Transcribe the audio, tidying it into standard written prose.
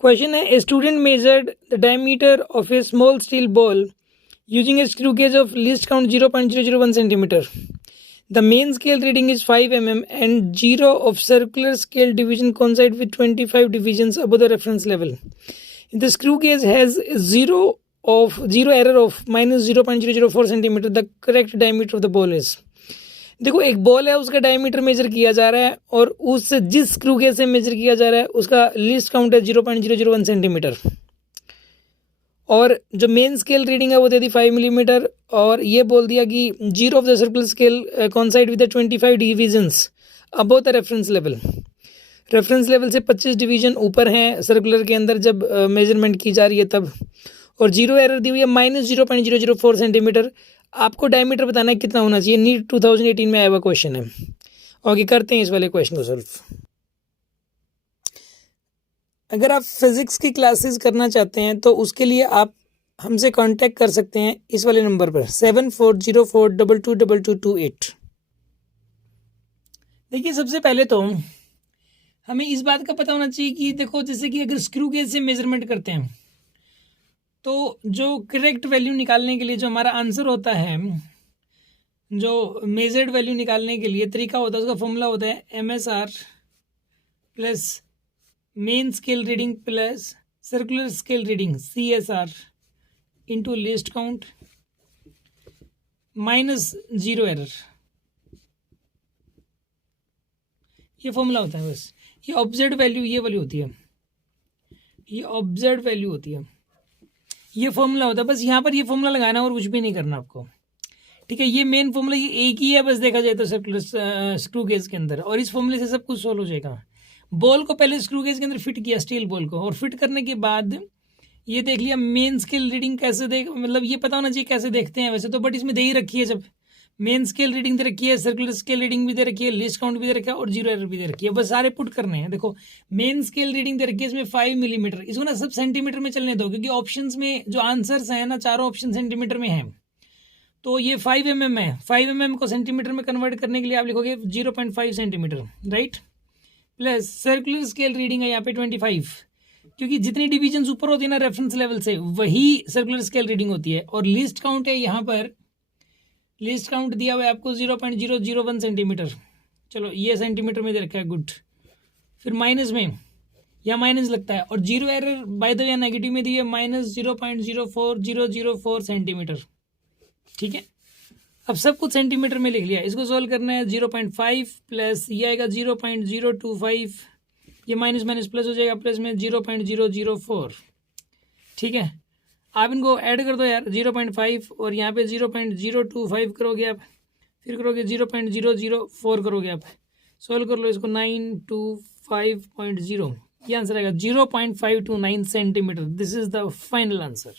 Question है, a student measured the diameter of A small steel ball using A screw gauge of least count 0.001 centimetre. The main scale reading is 5 mm and 0 of circular scale division coincide with 25 divisions above the reference level. The screw gauge has zero error of minus 0.004 centimeter. The correct diameter of the ball is. देखो एक ball है, उसका diameter major किया जा रहा है और उस जिस स्क्रू गेज से मेजर किया जा रहा है उसका लीस्ट काउंट है 0.001 सेंटीमीटर. और जो मेन स्केल रीडिंग है वो दे दी 5 मिलीमीटर और ये बोल दिया कि 0 of the circular scale कॉन्साइड with the 25 divisions above the reference level. Reference level से 25 डिवीजन ऊपर हैं सर्कुलर के अंदर जब मेजरमेंट की जा रही है तब. और जीरो एरर दी हुई है माइनस 0.004 सेंटीमीटर. आपको डायमीटर बताना है कितना होना चाहिए. नीट 2018 में आया हुआ क्वेश्चन है. ओके, करते हैं इस वाले क्वेश्चन को सॉल्व. अगर आप फिज़िक्स की क्लासेस करना चाहते हैं तो उसके लिए आप हमसे कांटेक्ट कर सकते हैं इस वाले नंबर पर 7404222228. देखिए, सबसे पहले तो हमें इस बात का पता होना चाहिए कि देखो, जैसे कि अगर स्क्रू गेज से मेजरमेंट करते हैं तो जो करेक्ट वैल्यू निकालने के लिए जो हमारा आंसर होता है, जो मेजर्ड वैल्यू निकालने के लिए तरीका होता है, उसका फॉर्मूला होता है MSR plus main scale reading plus circular scale reading CSR into list count minus zero error. ये फॉर्मूला होता है. बस ये ऑब्जर्व वैल्यू ये वाली होती है, ये ऑब्जर्व वैल्यू होती है, ये फॉर्मूला होता है. बस यहाँ पर ये फॉर्मूला लगाना और कुछ भी नहीं करना आपको. ठीक है, ये मेन फॉर्मूला ये एक ही है बस देखा जाए तो सर्कुलर स्क्रू गेज के अंदर. और इस फॉर्मूले से सब कुछ सोल्व हो जाएगा. बॉल को पहले स्क्रू गेज के अंदर फिट किया, स्टील बॉल को, और फिट करने के बाद ये देख लिया मेन स्केल रीडिंग कैसे देख, मतलब ये पता होना चाहिए कैसे देखते हैं वैसे तो, बट इसमें दे ही रखी है. जब मेन स्केल रीडिंग दे रखी है, सर्कुलर स्केल रीडिंग भी दे रखी है, लिस्ट काउंट भी दे रखा है और जीरो एरर भी दे रखी है. बस सारे पुट करने हैं. देखो, मेन स्केल रीडिंग दे रखी है इसमें 5 मिलीमीटर. इसको ना सब सेंटीमीटर में चलने दो क्योंकि ऑप्शंस में जो आंसर्स हैं ना, चारों ऑप्शन सेंटीमीटर में हैं. तो ये 5 mm है. 5 mm को सेंटीमीटर में कन्वर्ट करने के लिए आप लिखोगे 0.5 centimetre, right. Plus circular scale reading है यहाँ पे 25, क्योंकि जितनी डिवीजन ऊपर होती है ना रेफरेंस लेवल से वही सर्कुलर स्केल रीडिंग होती है. और लिस्ट काउंट है यहाँ पर, लिस्ट काउंट दिया हुआ है आपको 0.001 सेंटीमीटर. चलो ये सेंटीमीटर में दे रखा है, गुड. फिर माइनस में या माइनस लगता है. और zero error by the way negative में दी है माइनस 0.04004 सेंटीमीटर. ठीक है, अब सब कुछ सेंटीमीटर में लिख लिया. इसको सोल्व करना है. 0.5 प्लस ये आएगा 0.025, ये माइनस माइनस प्लस हो जाएगा, प्लस में 0.004. ठीक है, आप इनको ऐड कर दो यार. 0.5 और यहाँ पे 0.025 करोगे आप, फिर करोगे 0.004 करोगे आप. सोल्व कर लो इसको. 925.0, ये आंसर आएगा 0.529 centimetre. This is the final answer.